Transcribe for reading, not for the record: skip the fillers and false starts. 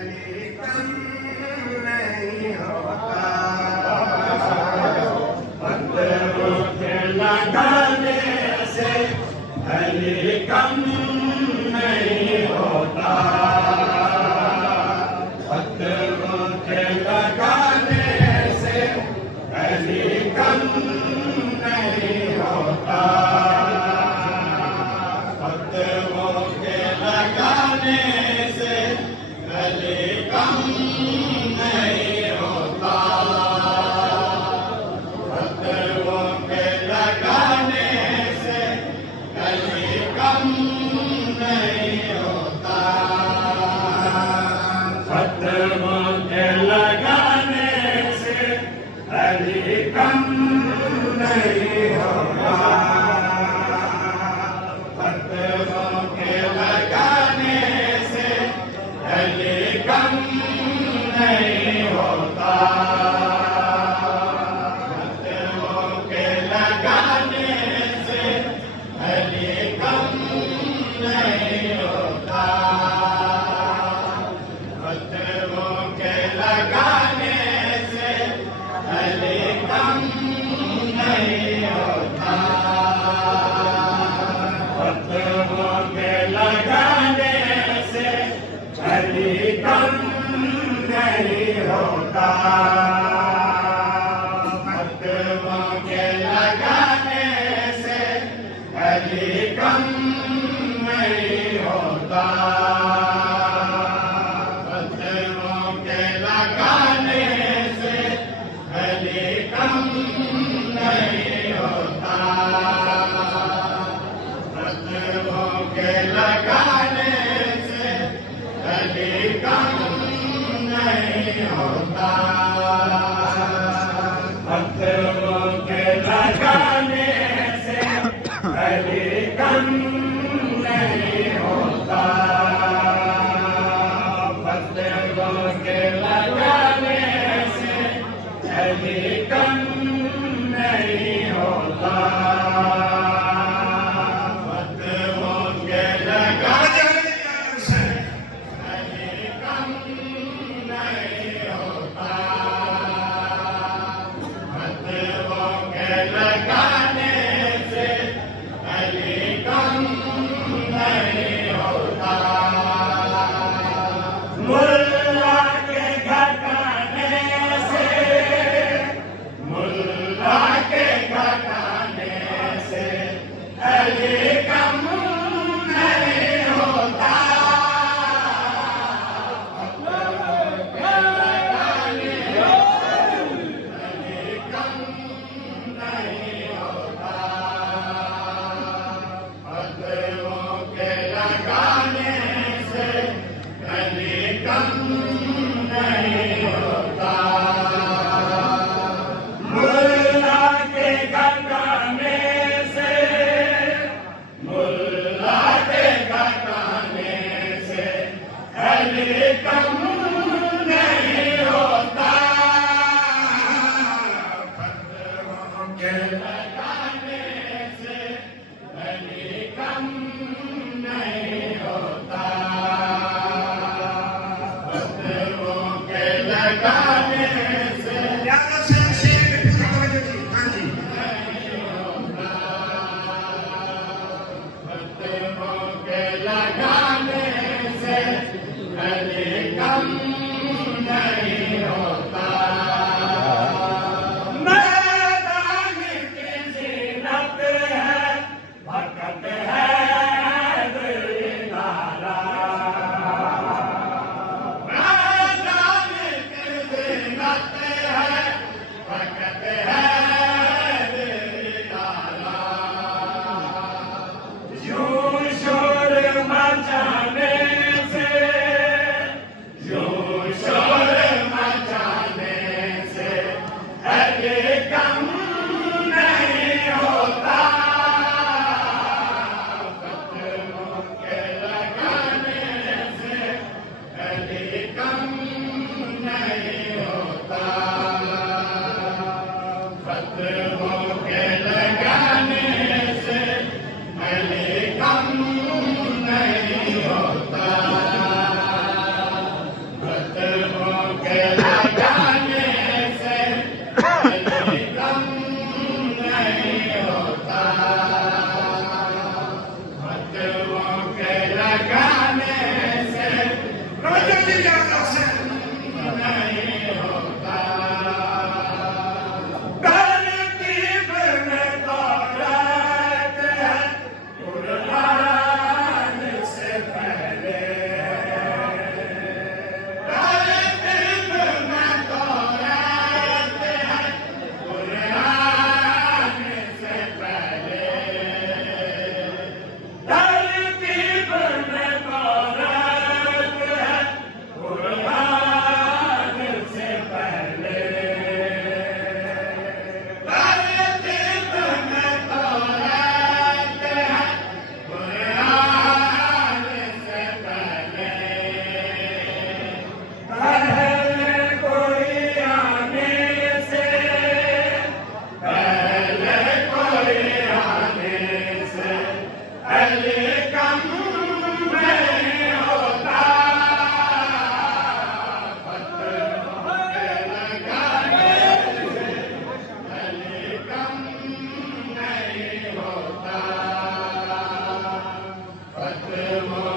कम नहीं होता। पत्थरों के लगाने से अली कम नहीं होता। पत्थरों के लगाने से अली कम नहीं होता। पत्थरों के लगाने से अली कम नहीं होता। पत्थरों के लगाने से अली कम नहीं होता। पत्थरों के लगाने से अली कम नहीं होता। पत्थरों के लगाने से अली कम नहीं होता। पत्थरों के लगाने से अली कम नहीं होता। पत्थरों के लगाने से अली कम नहीं होता। पत्थरों के लगाने से अली कम नहीं होता। पत्थरों के लगाने से अली कम नहीं होता। पत्थरों के लगाने से अली कम नहीं होता। पत्थरों के लगाने से अली कम नहीं होता। पत्थरों के लगाने से अली कम नहीं होता। पत्थरों के लगाने से अली कम नहीं होता। पत्थरों के लगाने से अली कम नहीं होता। नहीं होता तरतीब में तौरात है कुरान से पहले तरतीब में तौरात है कुरान से पहले तरतीब में तौरात है कुरान से पहले तरतीब में तौरात है कुरान से पहले पहले कोई आने से पहले कोई आने से पहले कम नहीं होता फतहों के लगाने से पहले कम नहीं होता फतहों